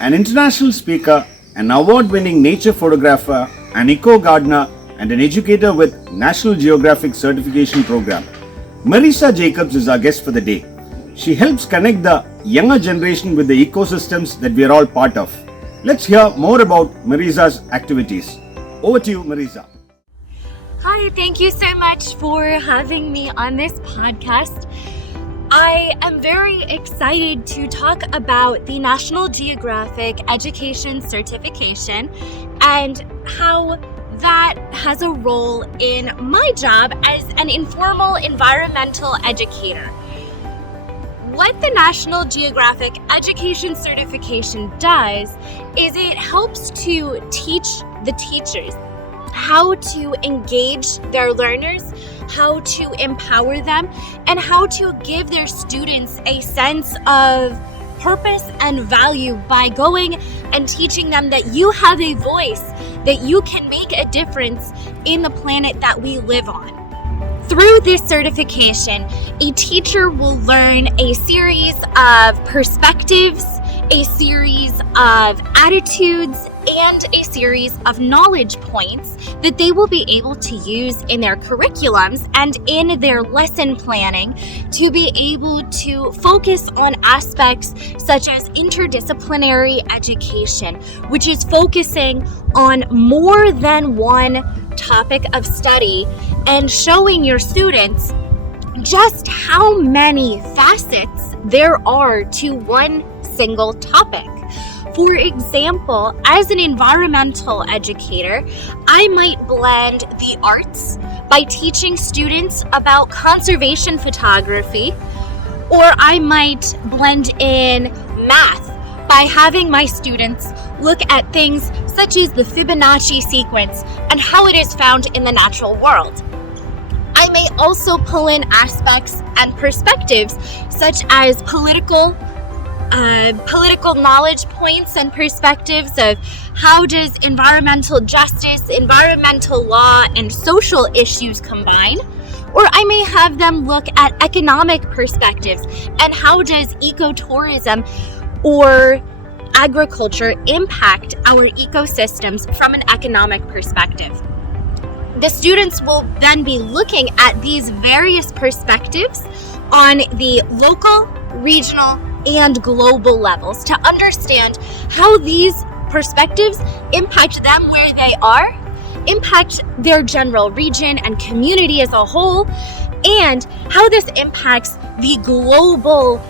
an international speaker, an award-winning nature photographer, an eco-gardener, and an educator with National Geographic certification program. Marissa Jacobs is our guest for the day. She helps connect the younger generation with the ecosystems that we are all part of. Let's hear more about Marissa's activities. Over to you, Marissa. Hi, thank you so much for having me on this podcast. I am very excited to talk about the National Geographic Education Certification and how that has a role in my job as an informal environmental educator. What the National Geographic Education Certification does is it helps to teach the teachers how to engage their learners, how to empower them, and how to give their students a sense of purpose and value by going and teaching them that you have a voice, that you can make a difference in the planet that we live on. Through this certification, a teacher will learn a series of perspectives, a series of attitudes, and a series of knowledge points that they will be able to use in their curriculums and in their lesson planning to be able to focus on aspects such as interdisciplinary education, which is focusing on more than one topic of study and showing your students just how many facets there are to one single topic. For example, as an environmental educator, I might blend the arts by teaching students about conservation photography, or I might blend in math by having my students look at things such as the Fibonacci sequence and how it is found in the natural world. I may also pull in aspects and perspectives such as political knowledge points and perspectives of how does environmental justice, environmental law, and social issues combine. Or I may have them look at economic perspectives and how does ecotourism or agriculture impact our ecosystems from an economic perspective. The students will then be looking at these various perspectives on the local, regional, and global levels to understand how these perspectives impact them where they are, impact their general region and community as a whole, and how this impacts the global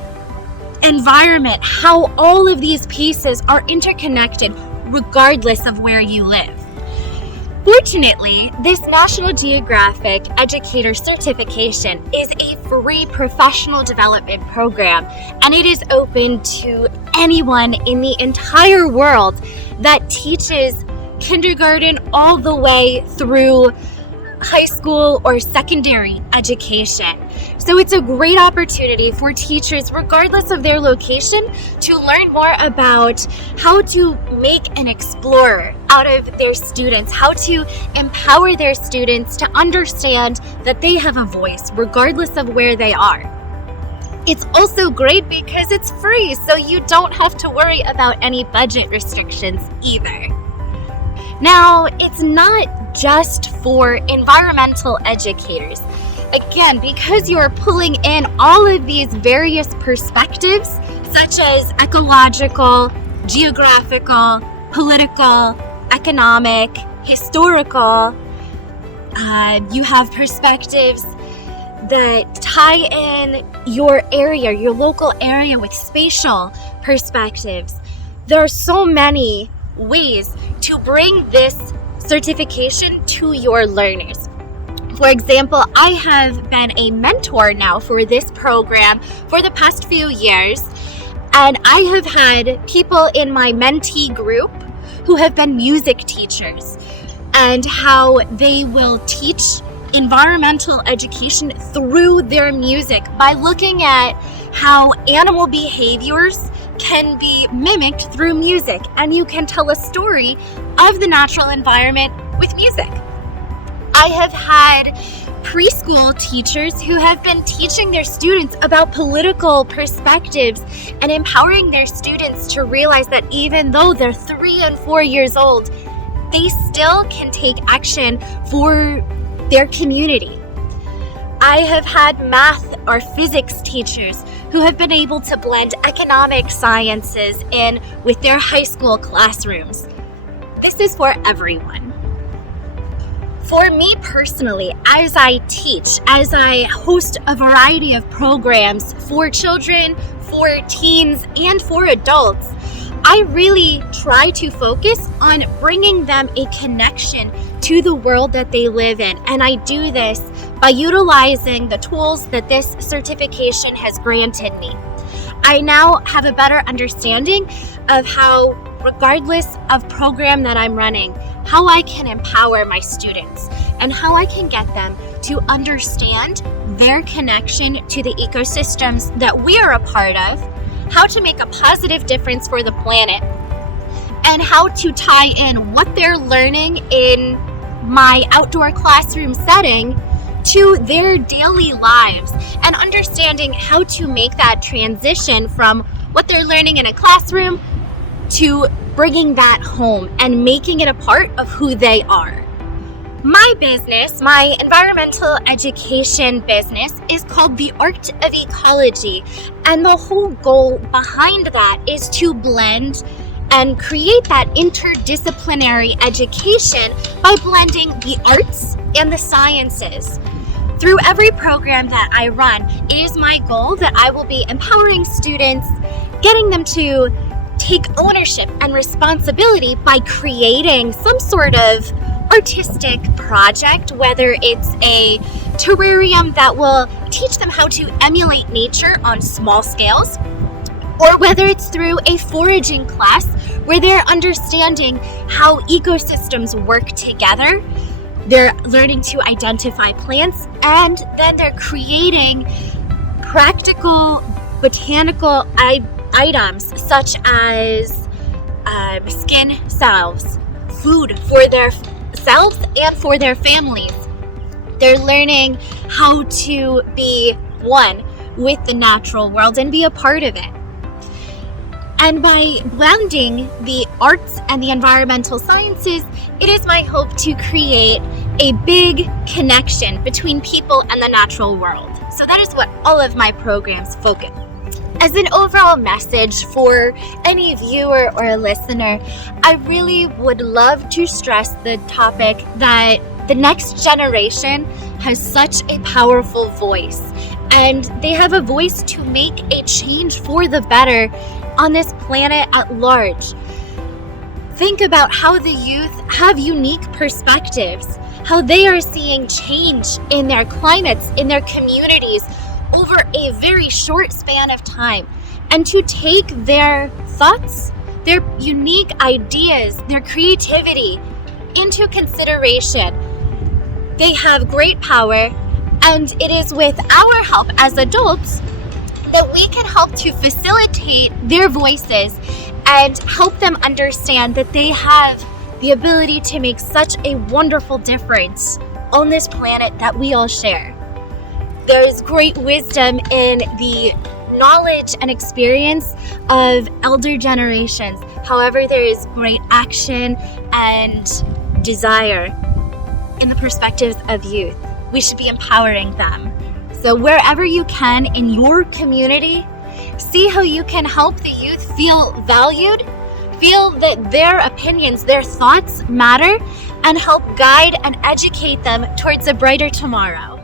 environment, how all of these pieces are interconnected regardless of where you live. Fortunately, this National Geographic Educator Certification is a free professional development program, and it is open to anyone in the entire world that teaches kindergarten all the way through high school or secondary education. So it's a great opportunity for teachers, regardless of their location, to learn more about how to make an explorer out of their students, how to empower their students to understand that they have a voice, regardless of where they are. It's also great because it's free, so you don't have to worry about any budget restrictions either. Now, it's not just for environmental educators. Again, because you're pulling in all of these various perspectives, such as ecological, geographical, political, economic, historical, you have perspectives that tie in your area, your local area with spatial perspectives. There are so many ways to bring this certification to your learners. For example, I have been a mentor now for this program for the past few years, and I have had people in my mentee group who have been music teachers and how they will teach environmental education through their music by looking at how animal behaviors can be mimicked through music, and you can tell a story of the natural environment with music. I have had preschool teachers who have been teaching their students about political perspectives and empowering their students to realize that even though they're 3 and 4 years old, they still can take action for their community. I have had math or physics teachers who have been able to blend economic sciences in with their high school classrooms. This is for everyone. For me personally, as I teach, as I host a variety of programs for children, for teens, and for adults, I really try to focus on bringing them a connection to the world that they live in. And I do this by utilizing the tools that this certification has granted me. I now have a better understanding of how, regardless of program that I'm running, how I can empower my students and how I can get them to understand their connection to the ecosystems that we are a part of, how to make a positive difference for the planet, and how to tie in what they're learning in my outdoor classroom setting to their daily lives, and understanding how to make that transition from what they're learning in a classroom to bringing that home and making it a part of who they are. My business, my environmental education business, is called The Art of Ecology, and the whole goal behind that is to blend and create that interdisciplinary education by blending the arts and the sciences. Through every program that I run, it is my goal that I will be empowering students, getting them to take ownership and responsibility by creating some sort of artistic project, whether it's a terrarium that will teach them how to emulate nature on small scales, or whether it's through a foraging class where they're understanding how ecosystems work together. They're learning to identify plants, and then they're creating practical botanical items such as skin salves, food for their selves and for their families. They're learning how to be one with the natural world and be a part of it. And by blending the arts and the environmental sciences, it is my hope to create a big connection between people and the natural world. So that is what all of my programs focus. As an overall message for any viewer or listener, I really would love to stress the topic that the next generation has such a powerful voice, and they have a voice to make a change for the better on this planet at large. Think about how the youth have unique perspectives, how they are seeing change in their climates, in their communities over a very short span of time, and to take their thoughts, their unique ideas, their creativity into consideration. They have great power, and it is with our help as adults that we can help to facilitate their voices and help them understand that they have the ability to make such a wonderful difference on this planet that we all share. There is great wisdom in the knowledge and experience of elder generations. However, there is great action and desire in the perspectives of youth. We should be empowering them. So wherever you can in your community, see how you can help the youth feel valued, feel that their opinions, their thoughts matter, and help guide and educate them towards a brighter tomorrow.